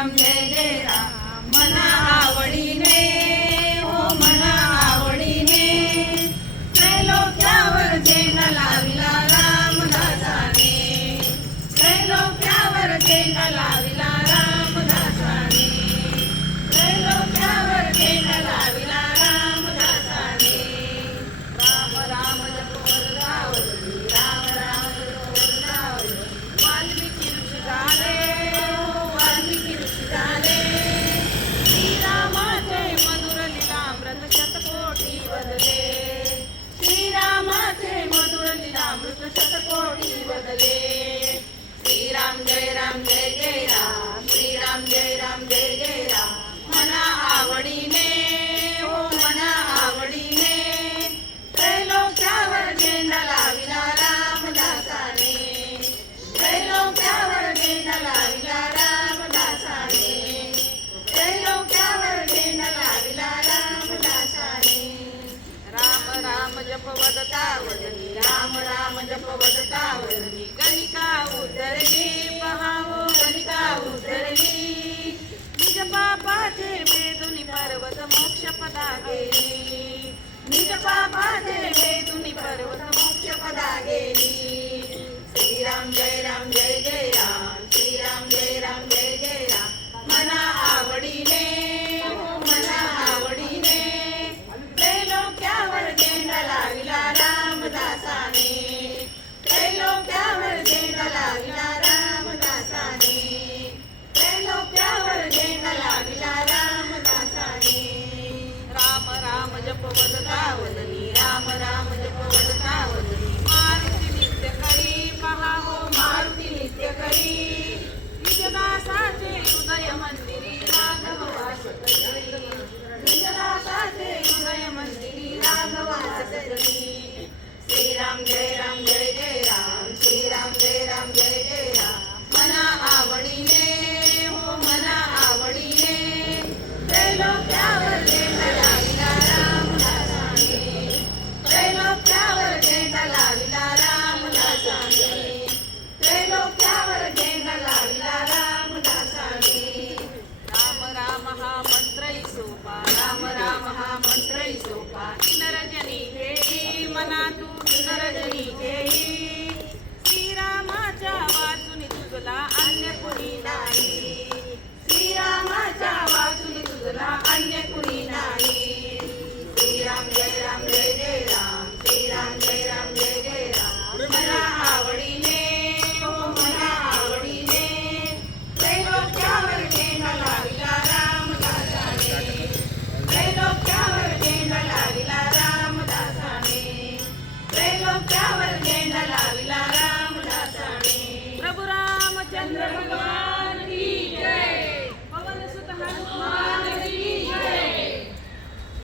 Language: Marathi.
राम जय जय राम मना आवडीने हो मना आवडीने त्रैलोक्यावर झेंडा लाविला रामदासाने त्रैलोक्यावर झेंडा लाविला रामदासाने त्रैलोक्यावर झेंडा लाविला रामदासाने राम राम जप वरदावली राम राम जप वरदावली वाल्मिकी ऋषी झाले हो वाल्मिकी ऋषी झाले श्रीरामाचे मधुर लीलामृत शतकोटी बदले श्रीरामाचे मधुर लीलामृत शतकोटी बदले श्रीराम जय जय राम श्रीराम जय जय राम मना आवडीने हो मना आवडीने त्रैलोक्यावर झेंडा लाविला रामदासाने त्रैलोक्यावर झेंडा लाविला रामदासाने त्रैलोक्यावर झेंडा लाविला रामदासाने राम राम जप वदता वदनी राम राम जप वदता वदनी गणिका उतरली पहावो गणिका उतरली निज पापाचे वेदुनी पर्वत मोक्ष पदा गेली निज पापाचे वेदुनी पर्वत मोक्ष पदा गेली श्रीराम जय जय राम श्रीराम जय जय राम मना आवडीने हो मना आवडीने त्रैलोक्यावर झेंडा लाविला रामदासाने त्रैलोक्यावर झेंडा लाविला रामदासाने त्रैलोक्यावर झेंडा लाविला रामदासाने राम राम जप वदता वदनी